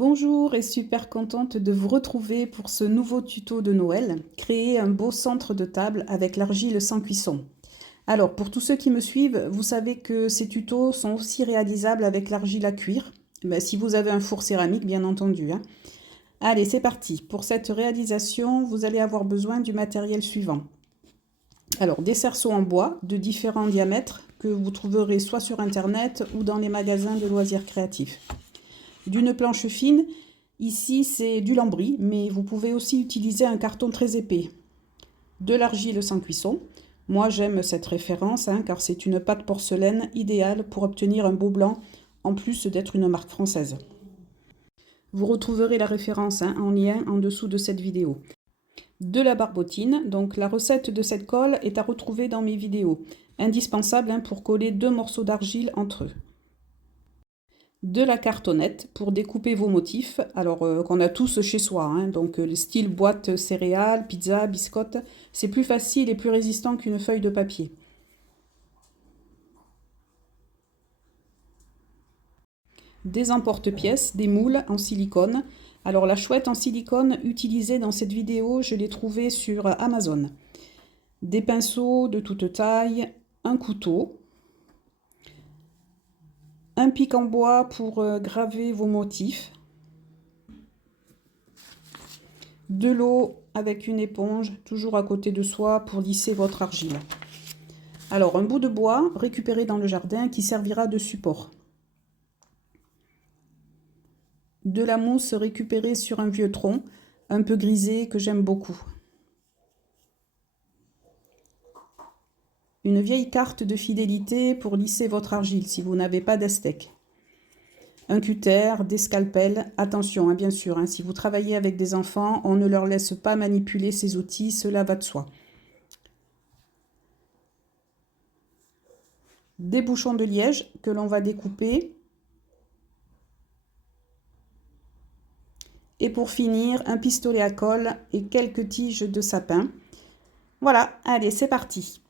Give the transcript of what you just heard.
Bonjour et super contente de vous retrouver pour ce nouveau tuto de Noël, créer un beau centre de table avec l'argile sans cuisson. Alors pour tous ceux qui me suivent, vous savez que ces tutos sont aussi réalisables avec l'argile à cuire, si vous avez un four céramique bien entendu, hein. Allez, c'est parti. Pour cette réalisation, vous allez avoir besoin du matériel suivant. Alors des cerceaux en bois de différents diamètres que vous trouverez soit sur internet ou dans les magasins de loisirs créatifs. D'une planche fine, ici c'est du lambris, mais vous pouvez aussi utiliser un carton très épais. De l'argile sans cuisson. Moi j'aime cette référence car c'est une pâte porcelaine idéale pour obtenir un beau blanc, en plus d'être une marque française. Vous retrouverez la référence en lien en dessous de cette vidéo. De la barbotine, donc la recette de cette colle est à retrouver dans mes vidéos. Indispensable pour coller 2 morceaux d'argile entre eux. De la cartonnette pour découper vos motifs, alors qu'on a tous chez soi, donc le style boîte céréales, pizza, biscotte, c'est plus facile et plus résistant qu'une feuille de papier. Des emporte-pièces, des moules en silicone. Alors la chouette en silicone utilisée dans cette vidéo, je l'ai trouvée sur Amazon. Des pinceaux de toute taille, un couteau, un pic en bois pour graver vos motifs, de l'eau avec une éponge, toujours à côté de soi pour lisser votre argile. Alors un bout de bois récupéré dans le jardin qui servira de support. De la mousse récupérée sur un vieux tronc, un peu grisé que j'aime beaucoup. Une vieille carte de fidélité pour lisser votre argile si vous n'avez pas d'astèque. Un cutter, des scalpels, attention bien sûr, si vous travaillez avec des enfants, on ne leur laisse pas manipuler ces outils, cela va de soi. Des bouchons de liège que l'on va découper. Et pour finir, un pistolet à colle et quelques tiges de sapin. Voilà, allez, c'est parti.